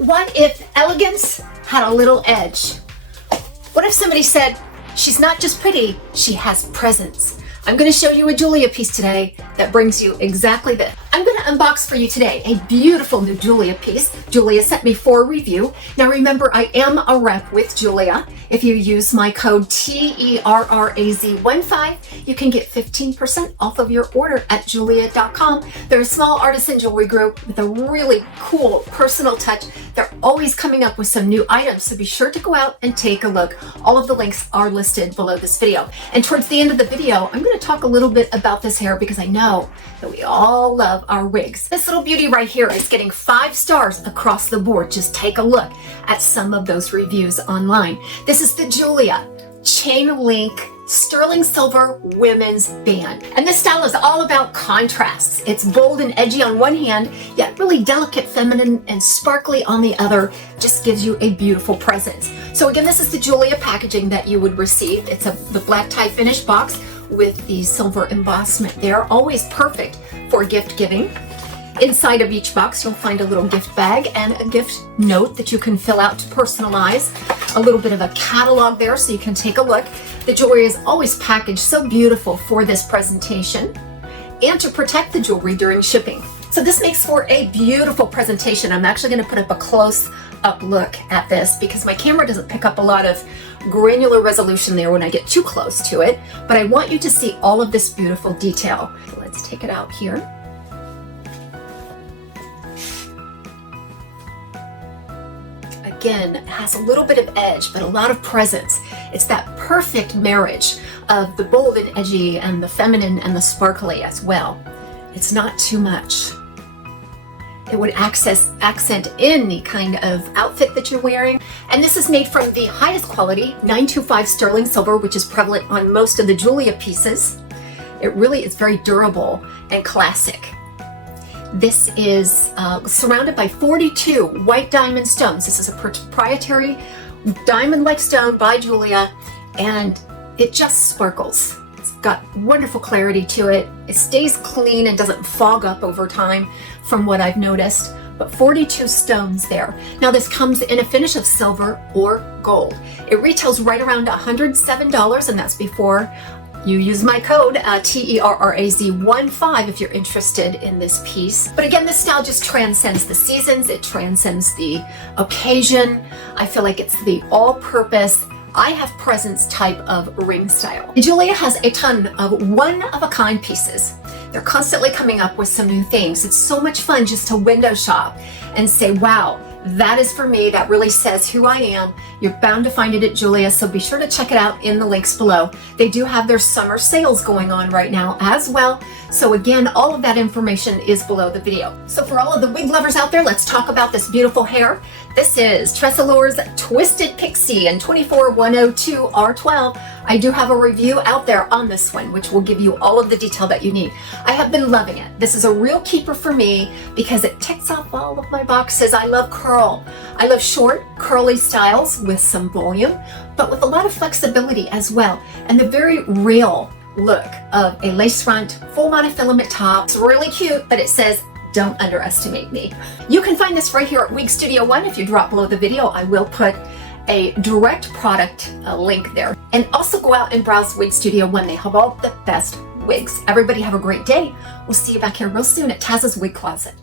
What if elegance had a little edge? What if somebody said, she's not just pretty, she has presence? I'm going to show you a Jeulia piece today that brings you exactly this. I'm going to unbox for you today a beautiful new Jeulia piece. Jeulia sent me for a review. Now remember, I am a rep with Jeulia. If you use my code TERRAZ15, you can get 15% off of your order at jeulia.com. They're a small artisan jewelry group with a really cool personal touch. They're always coming up with some new items, so be sure to go out and take a look. All of the links are listed below this video. And towards the end of the video, I'm going to talk a little bit about this hair because I know that we all love our wigs. This little beauty right here is getting 5 stars across the board. Just take a look at some of those reviews online. This is the Jeulia Chain Link Sterling Silver Women's Band. And this style is all about contrasts. It's bold and edgy on one hand, yet really delicate, feminine, and sparkly on the other. Just gives you a beautiful presence. So again, this is the Jeulia packaging that you would receive. It's the black tie finish box with the silver embossment there. Always perfect for gift giving. Inside of each box, you'll find a little gift bag and a gift note that you can fill out to personalize. A little bit of a catalog there so you can take a look. The jewelry is always packaged so beautiful for this presentation and to protect the jewelry during shipping. So this makes for a beautiful presentation. I'm actually going to put up a close-up look at this because my camera doesn't pick up a lot of granular resolution there when I get too close to it, but I want you to see all of this beautiful detail. So let's take it out here. Again, it has a little bit of edge, but a lot of presence. It's that perfect marriage of the bold and edgy and the feminine and the sparkly as well. It's not too much. It would accent any kind of outfit that you're wearing. And this is made from the highest quality 925 sterling silver, which is prevalent on most of the Jeulia pieces. It really is very durable and classic. This is surrounded by 42 white diamond stones. This is a proprietary diamond-like stone by Jeulia, and it just sparkles. It's got wonderful clarity to it. It stays clean and doesn't fog up over time from what I've noticed, but 42 stones there. Now this comes in a finish of silver or gold. It retails right around $107, and that's before you use my code TERRAZ15 if you're interested in this piece. But again, this style just transcends the seasons. It transcends the occasion. I feel like it's the all-purpose, I have presence type of ring style. Jeulia has a ton of one-of-a-kind pieces. They're constantly coming up with some new things. It's so much fun just to window shop and say, wow, that is for me. That really says who I am. You're bound to find it at Jeulia, so be sure to check it out in the links below. They do have their summer sales going on right now as well. So again, all of that information is below the video. So for all of the wig lovers out there, let's talk about this beautiful hair. This is Tressallure's Twisted Pixie in 24102 R12. I do have a review out there on this one, which will give you all of the detail that you need. I have been loving it. This is a real keeper for me because it ticks off all of my boxes. I love curl. I love short, curly styles with some volume, but with a lot of flexibility as well. And the very real look of a lace front, full monofilament top. It's really cute, but it says, don't underestimate me. You can find this right here at Wig Studio One. If you drop below the video, I will put a direct product link there. And also go out and browse Wig Studio One. They have all the best wigs. Everybody have a great day. We'll see you back here real soon at TAZ's Wig Closet.